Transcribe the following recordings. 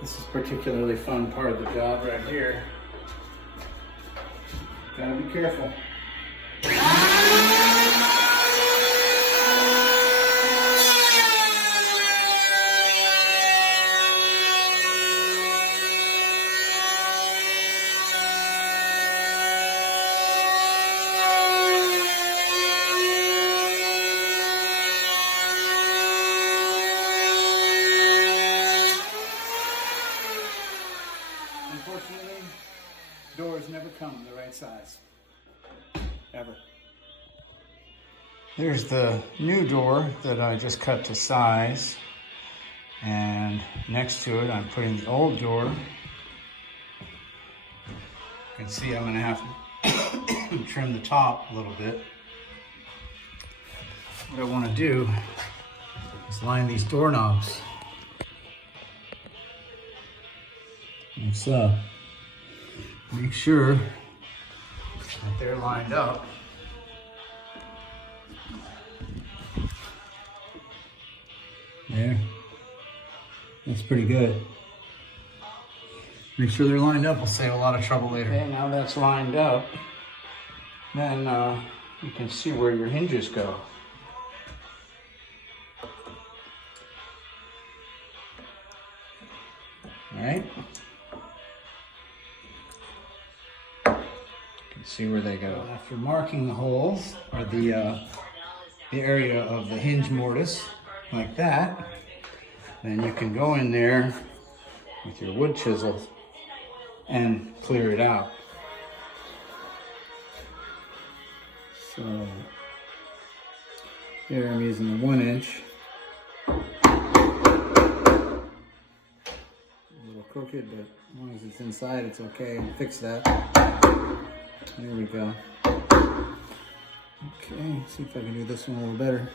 This is a particularly fun part of the job right here. Gotta be careful. Unfortunately, doors never come the right size, ever. There's the new door that I just cut to size, and next to it I'm putting the old door. You can see I'm gonna have to trim the top a little bit. What I want to do is line these doorknobs. And so, make sure that they're lined up. There. That's pretty good. Make sure they're lined up will save a lot of trouble later. Okay, now that's lined up, then you can see where your hinges go. All right. See where they go. After marking the holes, or the area of the hinge mortise, like that, then you can go in there with your wood chisel and clear it out. So here I'm using a 1 inch. A little crooked, but as long as it's inside, it's okay. I'll fix that. There we go. Okay, see if I can do this one a little better.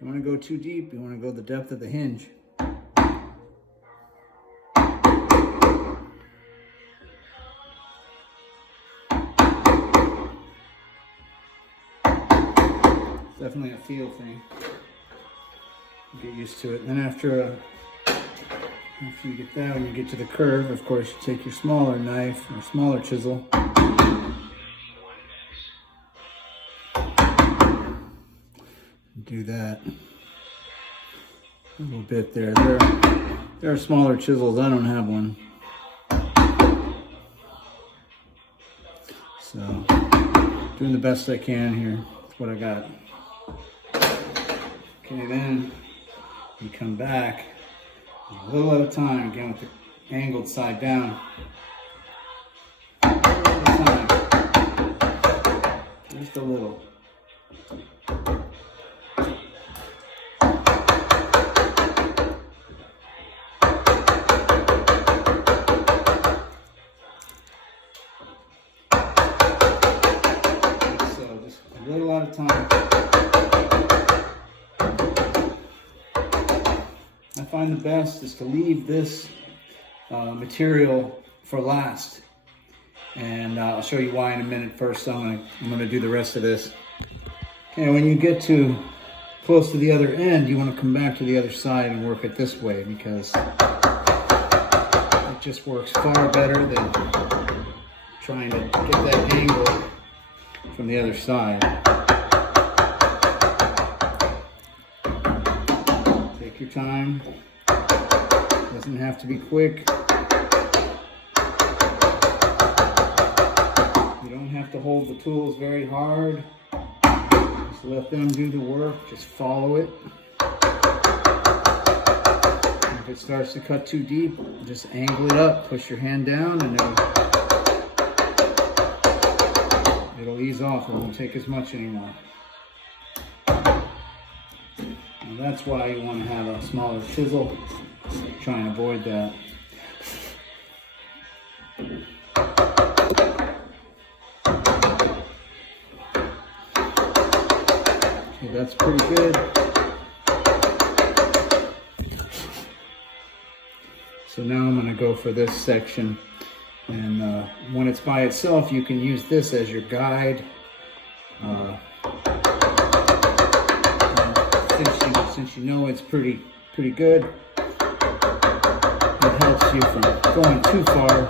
You want to go too deep, you want to go the depth of the hinge. It's definitely a feel thing. Get used to it. And then after you get that, when you get to the curve, of course, you take your smaller knife or smaller chisel. Do that a little bit there. There are smaller chisels. I don't have one. So, doing the best I can here. That's what I got. Okay, then you come back a little at a time, again with the angled side down. A little at a time. Just a little. So just a little at a time. I find the best is to leave this material for last, and I'll show you why in a minute. First, I'm gonna do the rest of this. Okay, when you get to close to the other end, you want to come back to the other side and work it this way, because it just works far better than trying to get that angle from the other side. Take your time. Doesn't have to be quick. You don't have to hold the tools very hard. Just let them do the work. Just follow it. And if it starts to cut too deep, just angle it up. Push your hand down and it'll ease off. It won't take as much anymore. Now that's why you want to have a smaller chisel. Try and avoid that. Okay, that's pretty good. So now I'm going to go for this section, and when it's by itself, you can use this as your guide. Since you know it's pretty pretty good. It helps you from going too far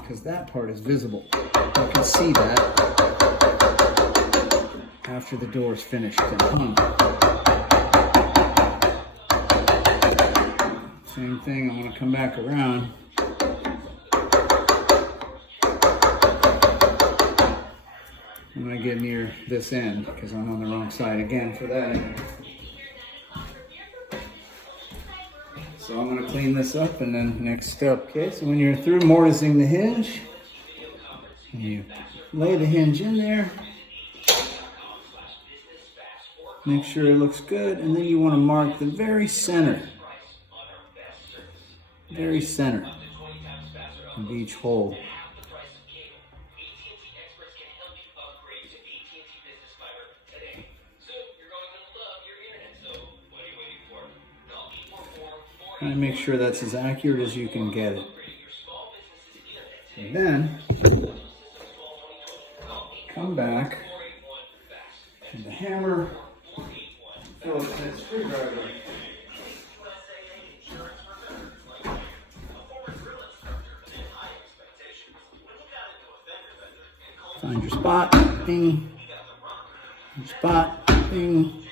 because that part is visible. You can see that after the door is finished and hung. Same thing, I'm going to come back around. I'm going to get near this end because I'm on the wrong side again for that end. So I'm going to clean this up and then next step. Okay, so when you're through mortising the hinge, you lay the hinge in there. Make sure it looks good, and then you want to mark the very center of each hole. Try to make sure that's as accurate as you can get it. And then come back to the hammer, Phillips head screwdriver. Find your spot, bing, your spot, bing,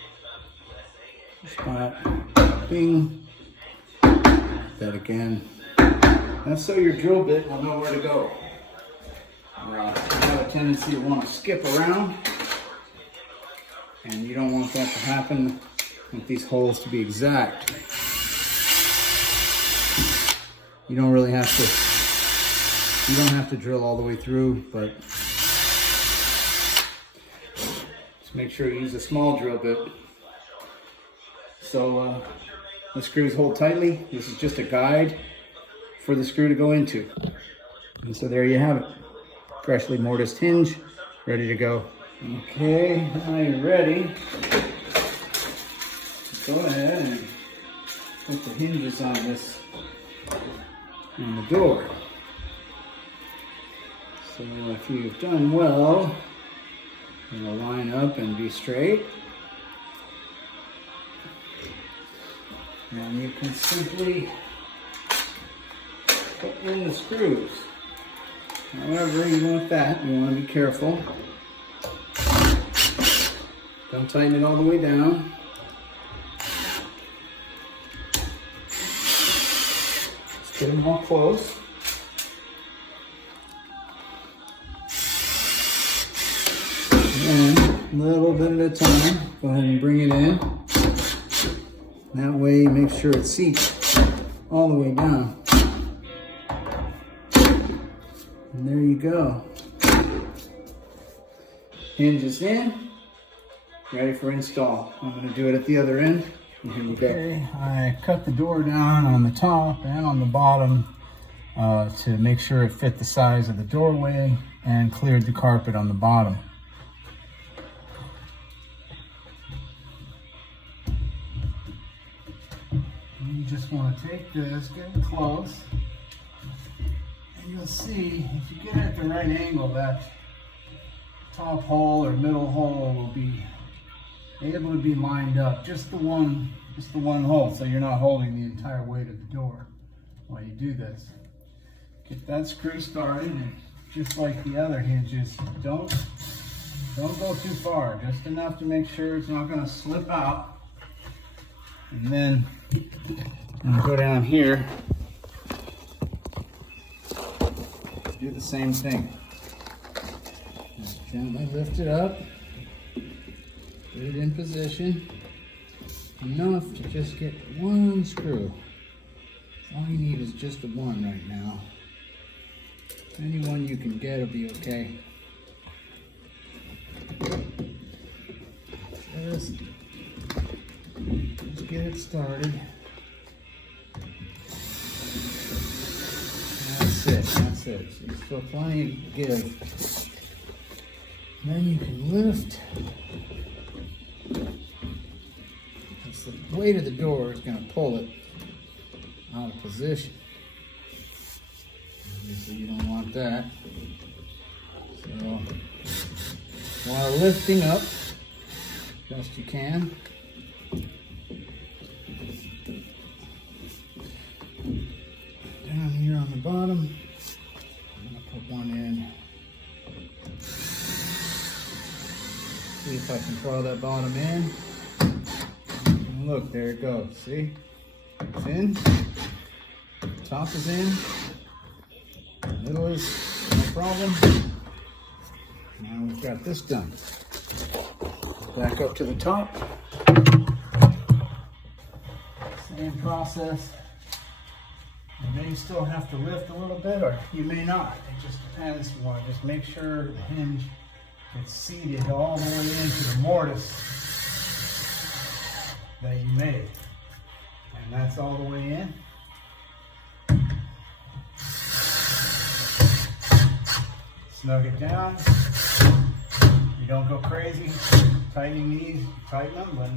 your spot, bing. That again. That's so your drill bit will know where to go. You have a tendency to want to skip around, and you don't want that to happen. You want these holes to be exact. You don't really have to. You don't have to drill all the way through, but just make sure you use a small drill bit. So the screws hold tightly. This is just a guide for the screw to go into. And so there you have it. Freshly mortised hinge, ready to go. Okay, now you're ready. Go ahead and put the hinges on this, on the door. So if you've done well, it'll line up and be straight. And you can simply put in the screws. However you want that, you want to be careful. Don't tighten it all the way down. Just get them all close. And a little bit at a time, go ahead and bring it in. That way you make sure it seats all the way down. And there you go. Hinges in, ready for install. I'm going to do it at the other end. And here we go. Okay, I cut the door down on the top and on the bottom to make sure it fit the size of the doorway and cleared the carpet on the bottom. You just want to take this, get it close, and you'll see if you get it at the right angle, that top hole or middle hole will be able to be lined up. Just the one hole, so you're not holding the entire weight of the door while you do this. Get that screw started, and just like the other hinges, don't go too far, just enough to make sure it's not going to slip out. And then I'm going to go down here, do the same thing. Just gently lift it up, put it in position, enough to just get one screw. All you need is just a one right now. Any one you can get will be okay. Just get it started. That's it. So there's still plenty to give. Then you can lift. It's the weight of the door is going to pull it out of position. Obviously you don't want that. So while lifting up, best you can. Draw that bottom in. And look, there it goes. See? It's in. Top is in. Middle is no problem. Now we've got this done. Back up to the top. Same process. You may still have to lift a little bit, or you may not. It just depends. You want to just make sure the hinge gets seated all the way into the mortise that you made. And that's all the way in. Snug it down. You don't go crazy. Tightening these, tighten them, but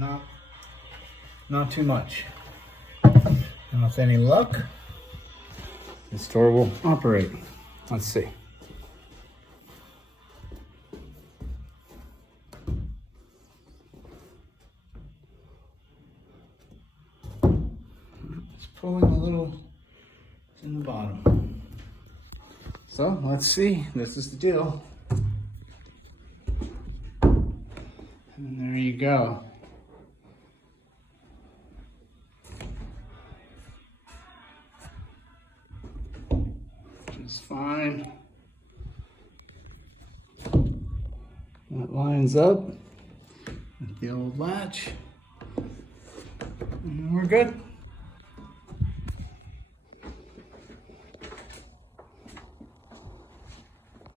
not too much. And with any luck, the store will operate. Let's see. It's pulling a little in the bottom. So let's see. This is the deal. And there you go. Just fine. That lines up with the old latch. And we're good.